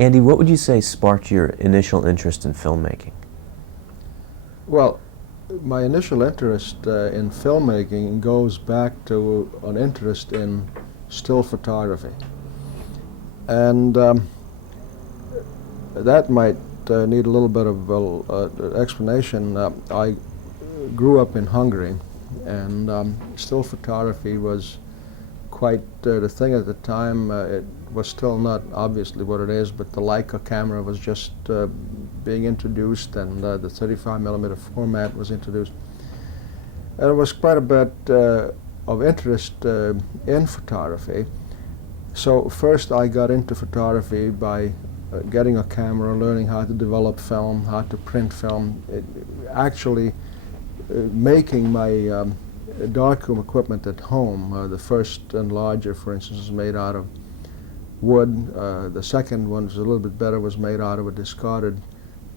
Andy, what would you say sparked your initial interest in filmmaking? Well, my initial interest in filmmaking goes back to an interest in still photography. And that might need a little bit of explanation. I grew up in Hungary, and still photography was quite the thing at the time. It was still not obviously what it is, but the Leica camera was just being introduced, and the 35mm format was introduced. And there was quite a bit of interest in photography. So first I got into photography by getting a camera, learning how to develop film, how to print film, actually making my darkroom equipment at home. The first and larger, for instance, was made out of wood. The second one was a little bit better, was made out of a discarded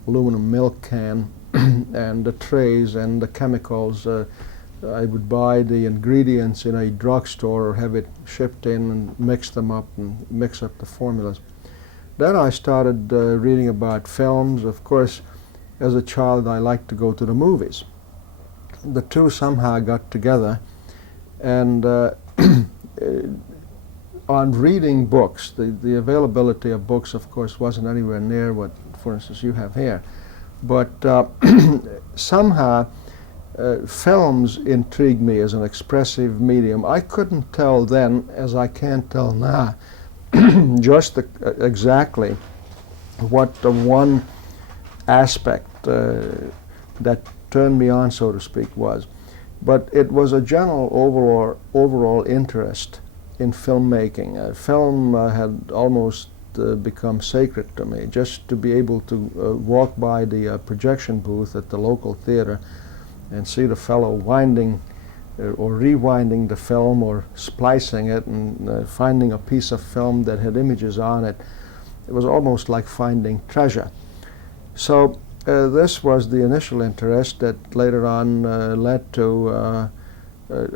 aluminum milk can. And the trays and the chemicals, I would buy the ingredients in a drugstore or have it shipped in and mix them up and mix up the formulas. Then I started reading about films. Of course, as a child I liked to go to the movies. The two somehow got together, and on reading books, the availability of books, of course, wasn't anywhere near what, for instance, you have here. But somehow films intrigued me as an expressive medium. I couldn't tell then, as I can't tell now, just exactly what the one aspect that turned me on, so to speak, was. But it was a general overall interest in filmmaking. Film had almost become sacred to me. Just to be able to walk by the projection booth at the local theater and see the fellow winding or rewinding the film or splicing it and finding a piece of film that had images on it, it was almost like finding treasure. So this was the initial interest that later on led to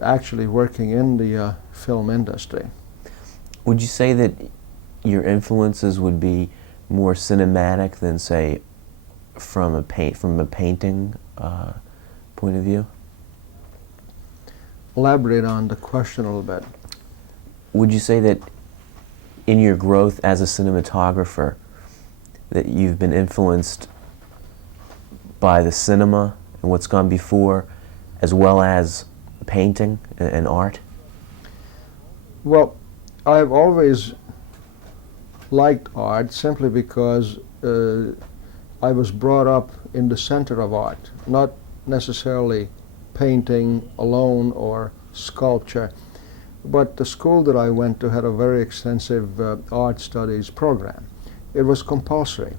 actually working in the film industry. Would you say that your influences would be more cinematic than, say, from a painting point of view? Elaborate on the question a little bit. Would you say that in your growth as a cinematographer that you've been influenced by the cinema and what's gone before, as well as painting and art? Well, I've always liked art simply because I was brought up in the center of art, not necessarily painting alone or sculpture, but the school that I went to had a very extensive art studies program. It was compulsory.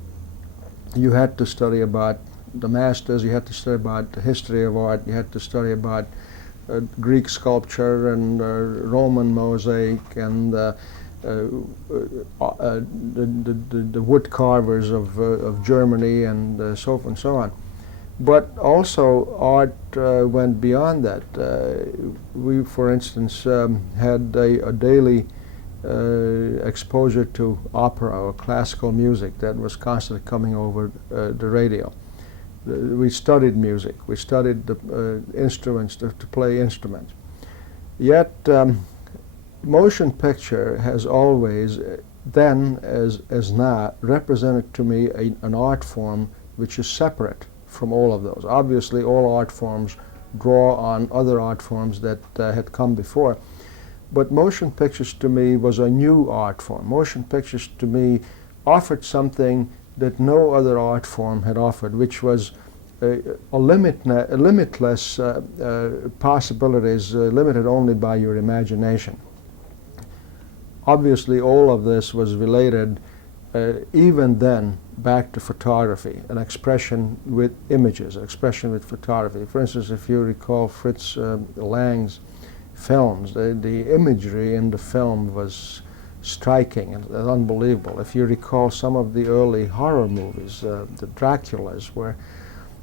You had to study about the masters, you had to study about the history of art, you had to study about Greek sculpture and Roman mosaic and the wood carvers of Germany and so forth and so on. But also art went beyond that. We, for instance, had a daily exposure to opera or classical music that was constantly coming over the radio. We studied music. We studied the instruments, to play instruments. Yet motion picture has always, then as now, represented to me an art form which is separate from all of those. Obviously, all art forms draw on other art forms that had come before. But motion pictures to me was a new art form. Motion pictures to me offered something that no other art form had offered, which was limitless possibilities, limited only by your imagination. Obviously, all of this was related, even then, back to photography, an expression with images, an expression with photography. For instance, if you recall Fritz Lang's films, the imagery in the film was striking and unbelievable. If you recall some of the early horror movies, the Draculas, where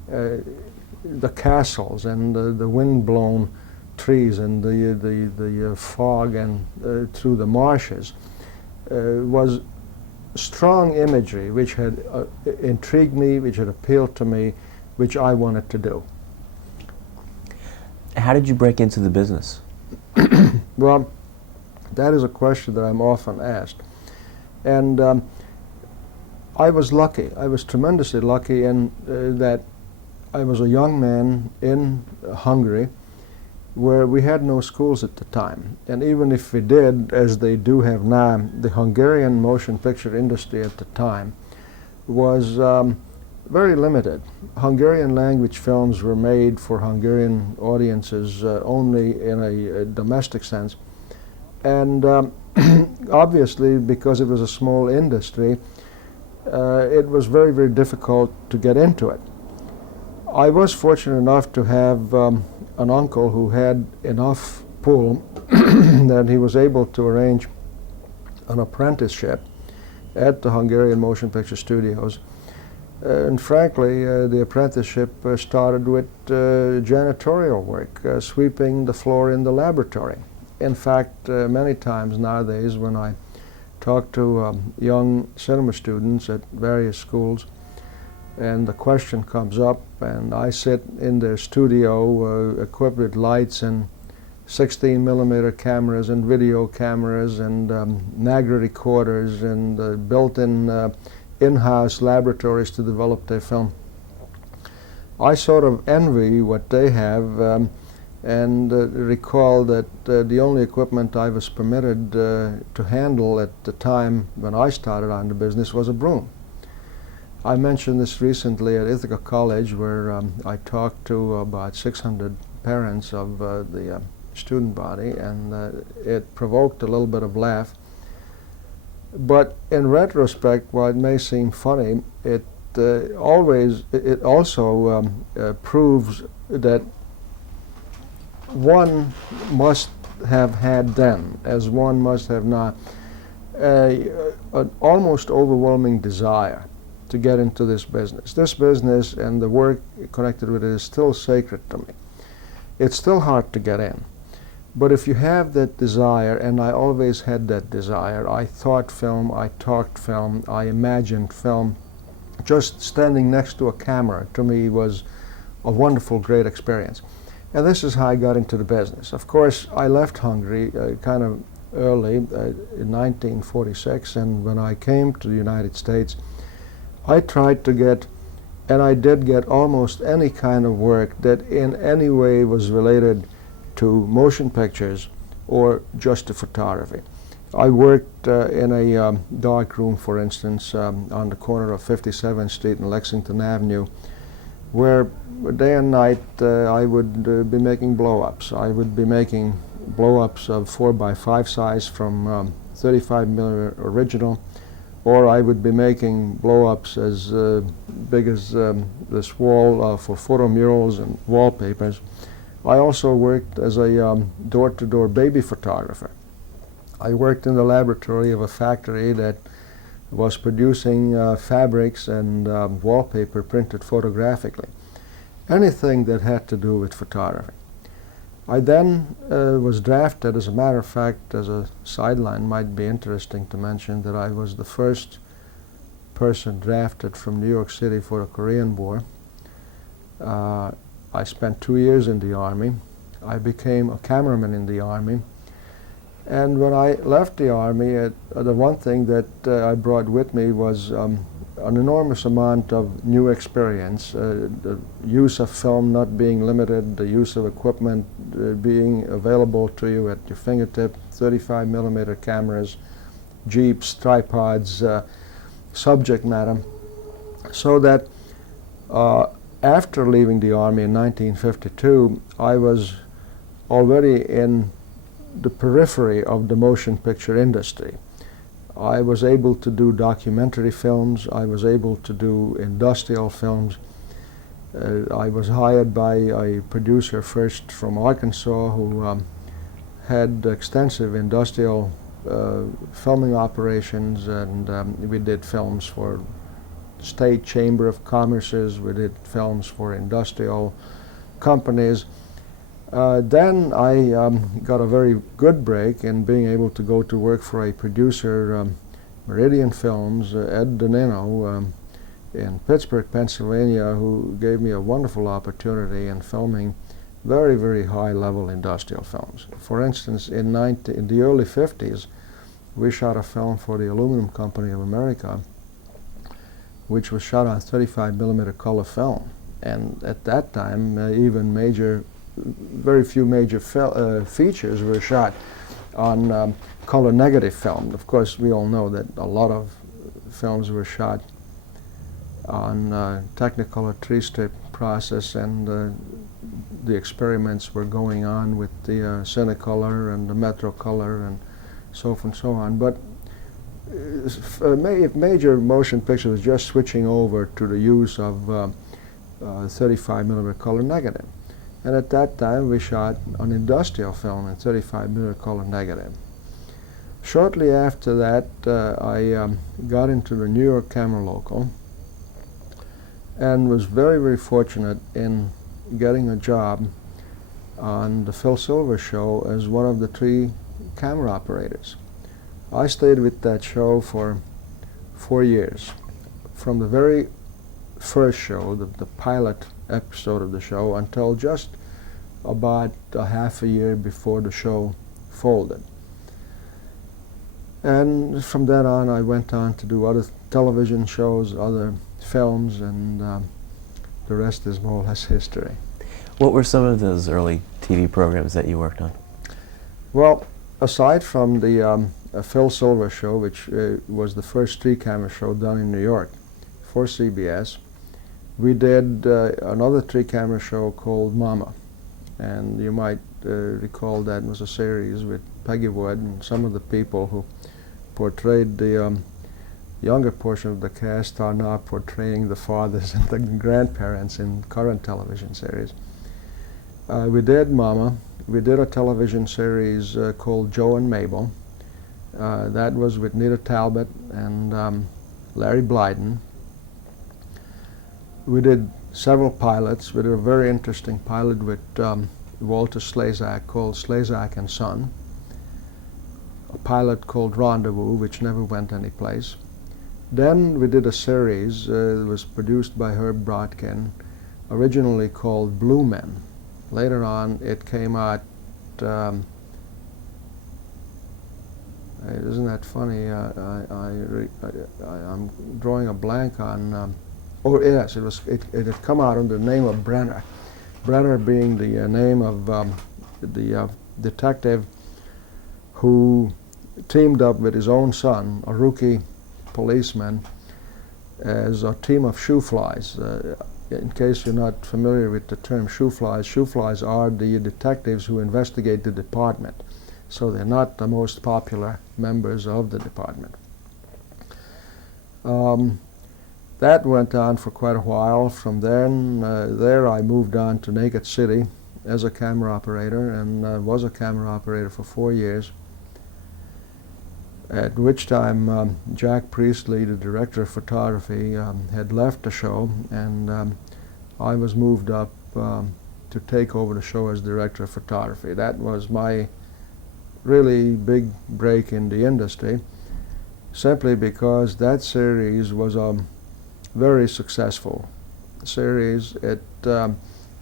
the castles and the wind-blown trees and the fog and through the marshes was strong imagery which had intrigued me, which had appealed to me, which I wanted to do. How did you break into the business? Well, that is a question that I'm often asked. And I was lucky. I was tremendously lucky in that I was a young man in Hungary where we had no schools at the time. And even if we did, as they do have now, the Hungarian motion picture industry at the time was very limited. Hungarian language films were made for Hungarian audiences only in a domestic sense. And obviously, because it was a small industry, it was very, very difficult to get into it. I was fortunate enough to have an uncle who had enough pull that he was able to arrange an apprenticeship at the Hungarian Motion Picture Studios. And frankly, the apprenticeship started with janitorial work, sweeping the floor in the laboratory. In fact, many times nowadays when I talk to young cinema students at various schools, and the question comes up, and I sit in their studio equipped with lights and 16mm cameras and video cameras and Niagara recorders and built-in in-house laboratories to develop their film. I sort of envy what they have and recall that the only equipment I was permitted to handle at the time when I started on the business was a broom. I mentioned this recently at Ithaca College, where I talked to about 600 parents of the student body, and it provoked a little bit of laugh. But in retrospect, while it may seem funny, it also proves that one must have had then, as one must have now, an almost overwhelming desire to get into this business. This business and the work connected with it is still sacred to me. It's still hard to get in. But if you have that desire, and I always had that desire, I thought film, I talked film, I imagined film. Just standing next to a camera to me was a wonderful, great experience. And this is how I got into the business. Of course, I left Hungary kind of early, in 1946, and when I came to the United States, I tried to get, and I did get, almost any kind of work that in any way was related to motion pictures or just to photography. I worked in a dark room, for instance, on the corner of 57th Street and Lexington Avenue, where day and night I would be making blow-ups. I would be making blow-ups of 4x5 size from 35mm original, or I would be making blow-ups as big as this wall for photo murals and wallpapers. I also worked as a door-to-door baby photographer. I worked in the laboratory of a factory that was producing fabrics and wallpaper printed photographically. Anything that had to do with photography. I then was drafted, as a matter of fact, as a sideline, might be interesting to mention that I was the first person drafted from New York City for the Korean War. I spent 2 years in the Army. I became a cameraman in the Army. And when I left the Army, the one thing that I brought with me was an enormous amount of new experience, the use of film not being limited, the use of equipment being available to you at your fingertip, 35mm cameras, jeeps, tripods, subject matter, so that after leaving the Army in 1952, I was already in the periphery of the motion picture industry. I was able to do documentary films, I was able to do industrial films. I was hired by a producer first from Arkansas who had extensive industrial filming operations, and we did films for State Chamber of Commerce's, we did films for industrial companies. Then I got a very good break in being able to go to work for a producer Meridian Films, Ed Donino in Pittsburgh, Pennsylvania, who gave me a wonderful opportunity in filming very, very high-level industrial films. For instance, in the early 50s, we shot a film for the Aluminum Company of America, which was shot on 35mm color film. And at that time, very few major features were shot on color negative film. Of course, we all know that a lot of films were shot on Technicolor 3-strip process, and the experiments were going on with the Cinecolor and the Metro Color and so forth and so on. But major motion picture was just switching over to the use of 35mm color negative. And at that time we shot an industrial film in 35mm color negative. Shortly after that I got into the New York Camera Local and was very, very fortunate in getting a job on the Phil Silver show as one of the 3 camera operators. I stayed with that show for 4 years. From the very first show, the pilot episode of the show, until just about a half a year before the show folded. And from then on I went on to do other television shows, other films, and the rest is more or less history. What were some of those early TV programs that you worked on? Well, aside from the Phil Silver show, which was the first 3-camera show done in New York for CBS, we did another 3-camera show called Mama. And you might recall that was a series with Peggy Wood, and some of the people who portrayed the younger portion of the cast are now portraying the fathers and the grandparents in current television series. We did Mama. We did a television series called Joe and Mabel. That was with Nita Talbot and Larry Blyden. We did several pilots. We did a very interesting pilot with Walter Slezak called Slezak and Son. A pilot called Rendezvous, which never went anyplace. Then we did a series that was produced by Herb Brodkin, originally called Blue Men. Later on, it came out. Isn't that funny? I'm drawing a blank on. Oh yes, it had come out under the name of Brenner. Brenner being the name of the detective who teamed up with his own son, a rookie policeman, as a team of shoo-flies. In case you're not familiar with the term shoo-flies are the detectives who investigate the department. So they're not the most popular members of the department. That went on for quite a while. From then, there I moved on to Naked City as a camera operator, and was a camera operator for 4 years. At which time Jack Priestley, the director of photography, had left the show, and I was moved up to take over the show as director of photography. That was my really big break in the industry, simply because that series was a very successful series. It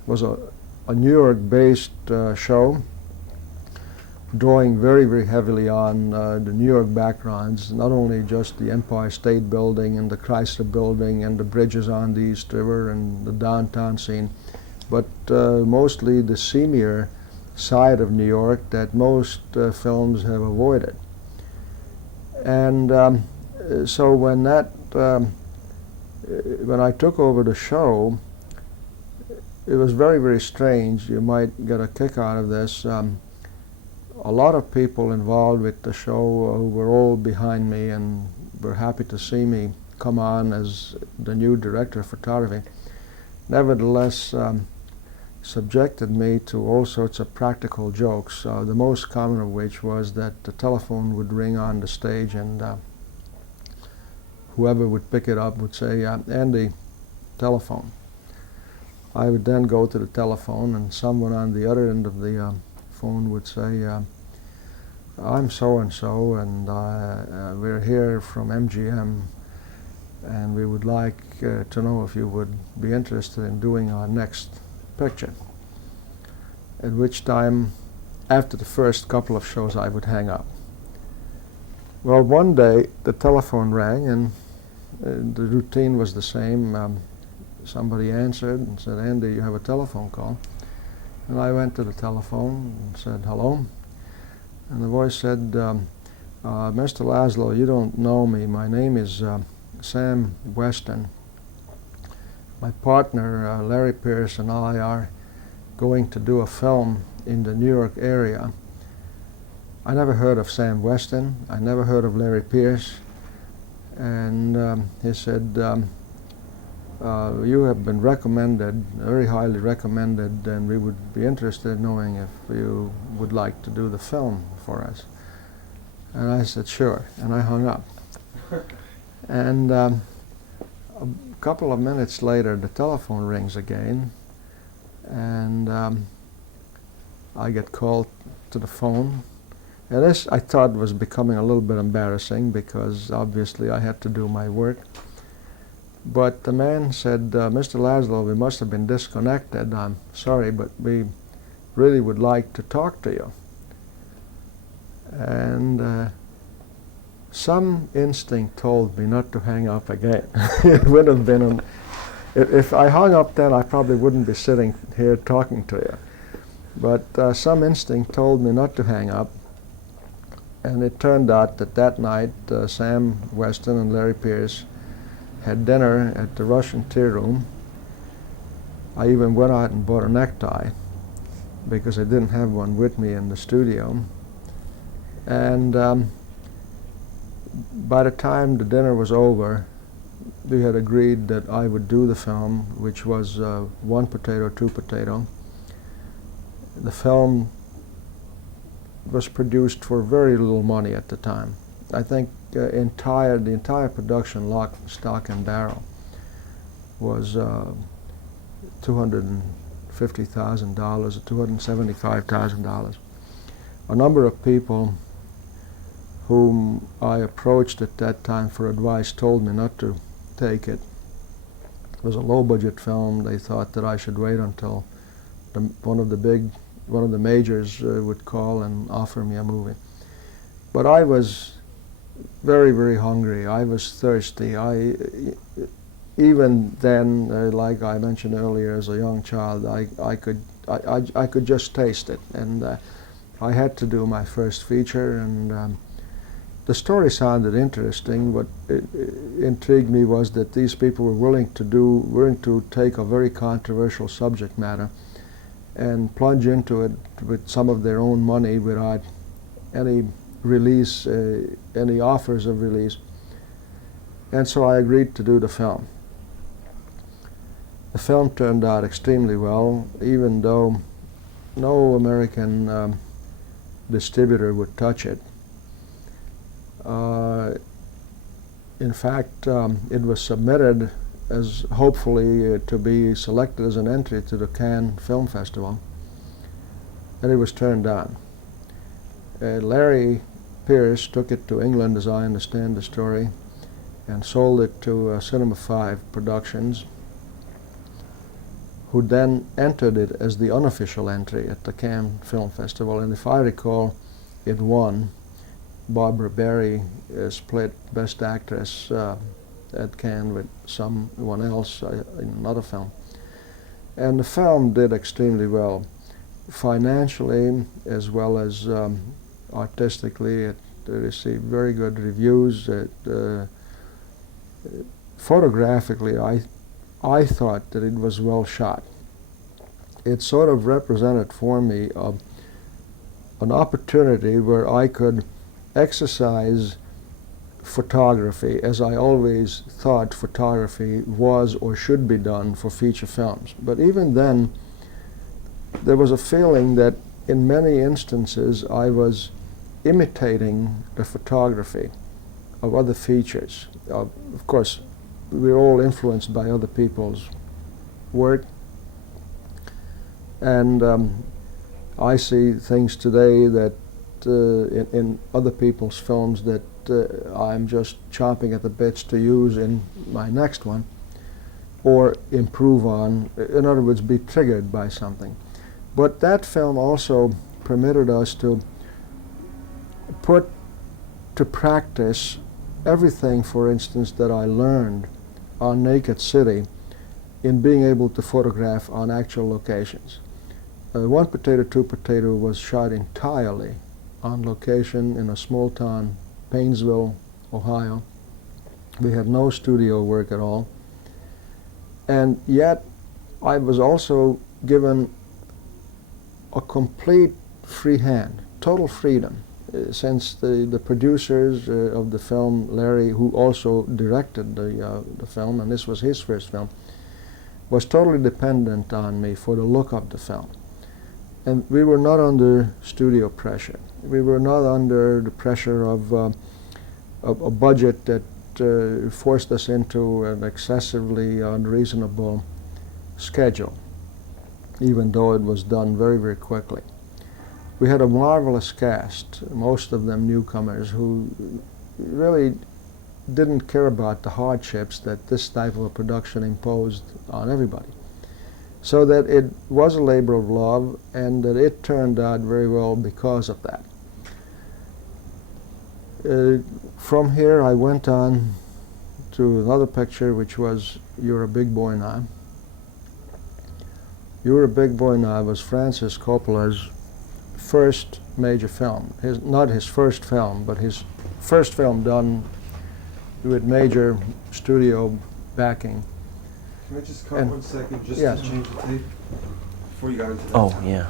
was a New York-based show, drawing very, very heavily on the New York backgrounds, not only just the Empire State Building and the Chrysler Building and the bridges on the East River and the downtown scene, but mostly the seamier side of New York that most films have avoided. And so when I took over the show, it was very, very strange. You might get a kick out of this. A lot of people involved with the show were all behind me and were happy to see me come on as the new director of photography. Nevertheless, subjected me to all sorts of practical jokes, the most common of which was that the telephone would ring on the stage, and whoever would pick it up would say, "Andy, telephone." I would then go to the telephone, and someone on the other end of the phone would say, "I'm so-and-so, and we're we're here from MGM, and we would like to know if you would be interested in doing our next picture. At which time, after the first couple of shows, I would hang up. Well, one day the telephone rang, and the routine was the same. Somebody answered and said, "Andy, you have a telephone call." And I went to the telephone and said, "Hello?" And the voice said, "Mr. Laszlo, you don't know me. My name is Sam Weston. My partner, Larry Pierce, and I are going to do a film in the New York area." I never heard of Sam Weston. I never heard of Larry Pierce. And he said, "You have been recommended, very highly recommended, and we would be interested in knowing if you would like to do the film for us." And I said, "Sure," and I hung up. And a couple of minutes later, the telephone rings again, and I get called to the phone. And this, I thought, was becoming a little bit embarrassing because obviously I had to do my work. But the man said, "Mr. Laszlo, we must have been disconnected. I'm sorry, but we really would like to talk to you." And some instinct told me not to hang up again. It would have been, if I hung up then, I probably wouldn't be sitting here talking to you. But some instinct told me not to hang up. And it turned out that that night, Sam Weston and Larry Pierce had dinner at the Russian Tea Room. I even went out and bought a necktie because I didn't have one with me in the studio. And by the time the dinner was over, we had agreed that I would do the film, which was One Potato, Two Potato. The film was produced for very little money at the time. I think the entire production, lock, stock, and barrel, was $250,000 or $275,000. A number of people whom I approached at that time for advice told me not to take it. It was a low-budget film. They thought that I should wait until one of the majors would call and offer me a movie. But I was very, very hungry. I was thirsty. Even then, like I mentioned earlier, as a young child, I could just taste it, and I had to do my first feature. And the story sounded interesting. What intrigued me was that these people were willing to take a very controversial subject matter and plunge into it with some of their own money without any release, any offers of release. And so I agreed to do the film. The film turned out extremely well, even though no American distributor would touch it. In fact, it was submitted as hopefully to be selected as an entry to the Cannes Film Festival, and it was turned down. Larry Pierce took it to England, as I understand the story, and sold it to Cinema 5 Productions, who then entered it as the unofficial entry at the Cannes Film Festival. And if I recall, it won. Barbara Berry split Best Actress at Cannes with someone else in another film. And the film did extremely well, financially as well as artistically. It received very good reviews. Photographically, I thought that it was well shot. It sort of represented for me an opportunity where I could exercise photography as I always thought photography was or should be done for feature films. But even then, there was a feeling that in many instances I was imitating the photography of other features. Of course, we're all influenced by other people's work, and I see things today that in other people's films that I'm just chomping at the bits to use in my next one, or improve on, in other words, be triggered by something. But that film also permitted us to put to practice everything, for instance, that I learned on Naked City in being able to photograph on actual locations. One Potato, Two Potato was shot entirely on location in a small town, Painesville, Ohio. We had no studio work at all. And yet I was also given a complete free hand, total freedom, since the producers of the film, Larry, who also directed the film, and this was his first film, was totally dependent on me for the look of the film. And we were not under studio pressure. We were not under the pressure of a budget that forced us into an excessively unreasonable schedule, even though it was done very, very quickly. We had a marvelous cast, most of them newcomers, who really didn't care about the hardships that this type of a production imposed on everybody. So that it was a labor of love, and that it turned out very well because of that. From here I went on to another picture, which was You're a Big Boy Now. You're a Big Boy Now was Francis Coppola's first major film. Not his first film, but his first film done with major studio backing. Can I just cut 1 second just yes. to change the tape before you got into that? Oh, yeah.